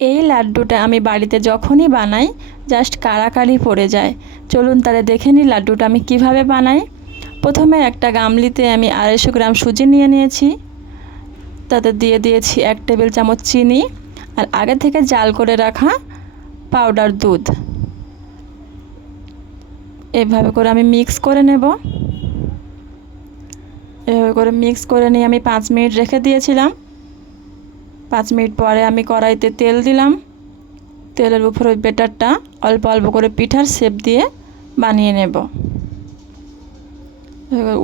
এই লাড্ডুটা আমি বাড়িতে যখনই বানাই জাস্ট কাড়াকাড়ি পড়ে যায়। চলুন তাহলে দেখে নিই লাড্ডুটা আমি কিভাবে বানাই। প্রথমে একটা গামলিতে আমি 250 গ্রাম সুজি নিয়ে নিয়েছি, তাতে দিয়ে দিয়েছি 1 টেবিল চামচ চিনি আর আগে থেকে জাল করে রাখা পাউডার দুধ। এভাবে করে আমি মিক্স করে নেব। এভাবে করে মিক্স করে নিয়ে আমি 5 মিনিট রেখে দিয়েছিলাম। 5 মিনিট পরে আমি কড়াইতে তেল দিলাম। তেলের উপর ওই ব্যাটারটা অল্প অল্প করে পিঠার শেপ দিয়ে বানিয়ে নেব।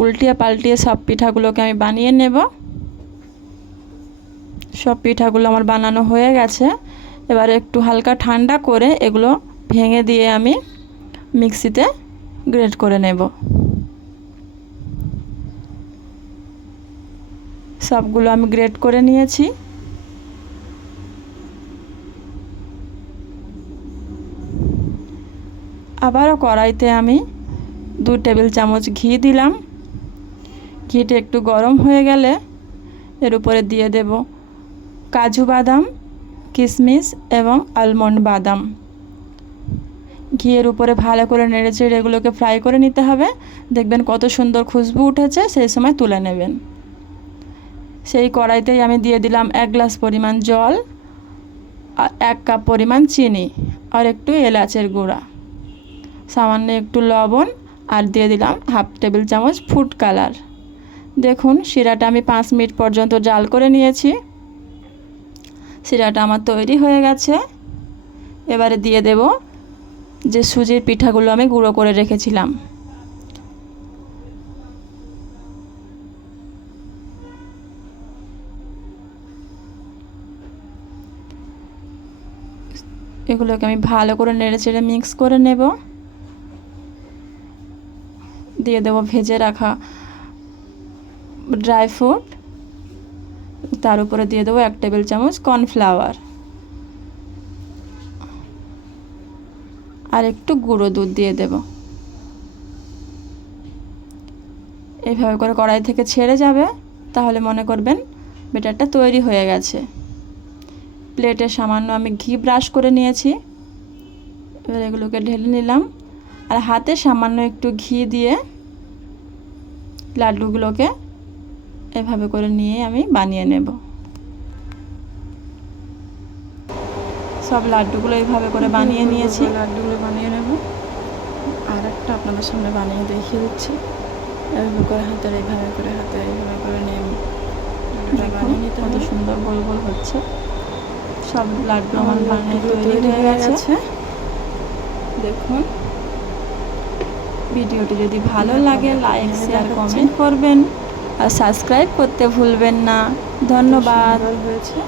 উল্টিয়ে পাল্টিয়ে সব পিঠাগুলোকে আমি বানিয়ে নেব। সব পিঠাগুলো আমার বানানো হয়ে গেছে। এবারে একটু হালকা ঠান্ডা করে এগুলো ভেঙে দিয়ে আমি মিক্সিতে গ্রেট করে নেব। সবগুলো আমি গ্রেট করে নিয়েছি। আবারও কড়াইতে আমি 2 টেবিল চামচ ঘি দিলাম। ঘিটা একটু গরম হয়ে গেলে এর উপরে দিয়ে দেব কাজু বাদাম, কিশমিশ এবং আলমন্ড বাদাম। ঘিয়ের উপরে ভালো করে নেড়েচেড়ে এগুলোকে ফ্রাই করে নিতে হবে। দেখবেন কত সুন্দর খুশবু উঠেছে, সেই সময় তুলে নেবেন। সেই কড়াইতেই আমি দিয়ে দিলাম 1 গ্লাস পরিমাণ জল আর 1 কাপ পরিমাণ চিনি আর একটু এলাচের গুঁড়া, সামান্য একটু লবণ আর দিয়ে দিলাম 1/2 টেবিল চামচ ফুড কালার। দেখুন শিরাটা আমি 5 মিনিট পর্যন্ত জাল করে নিয়েছি। শিরাটা আমার তৈরি হয়ে গেছে। এবারে দিয়ে দেব যে সুজির পিঠাগুলো আমি গুঁড়ো করে রেখেছিলাম। এগুলোকে আমি ভালো করে নেড়েচেড়ে মিক্স করে নেব। দিয়ে দেব ভেজে রাখা ড্রাই ফ্রুট, তার উপরে দিয়ে দেবো 1 টেবিল চামচ কর্নফ্লাওয়ার আর একটু গুঁড়ো দুধ দিয়ে দেব। এইভাবে করে কড়াই থেকে ছেড়ে যাবে, তাহলে মনে করবেন ব্যাটারটা তৈরি হয়ে গেছে। প্লেটে সামান্য আমি ঘি ব্রাশ করে নিয়েছি। এবার এগুলোকে ঢেলে নিলাম আর হাতে সামান্য একটু ঘি দিয়ে লাড্ডুগুলোকে এভাবে করে নিয়ে আমি বানিয়ে নেব। সব লাড্ডুগুলো এইভাবে করে বানিয়ে নিয়েছি। লাড্ডুগুলো বানিয়ে নেব। আর একটা আপনাদের সামনে বানিয়ে দেখিয়ে দিচ্ছি। এইভাবে করে এইভাবে করে নিয়ে বানিয়ে নিতে কত সুন্দর গোল গোল হচ্ছে। সব লাড্ডু আমার বানিয়ে তৈরি হয়ে গেছে। দেখুন, ভিডিওটি যদি ভালো লাগে লাইক শেয়ার কমেন্ট করবেন আর সাবস্ক্রাইব করতে ভুলবেন না। ধন্যবাদ। হয়েছে।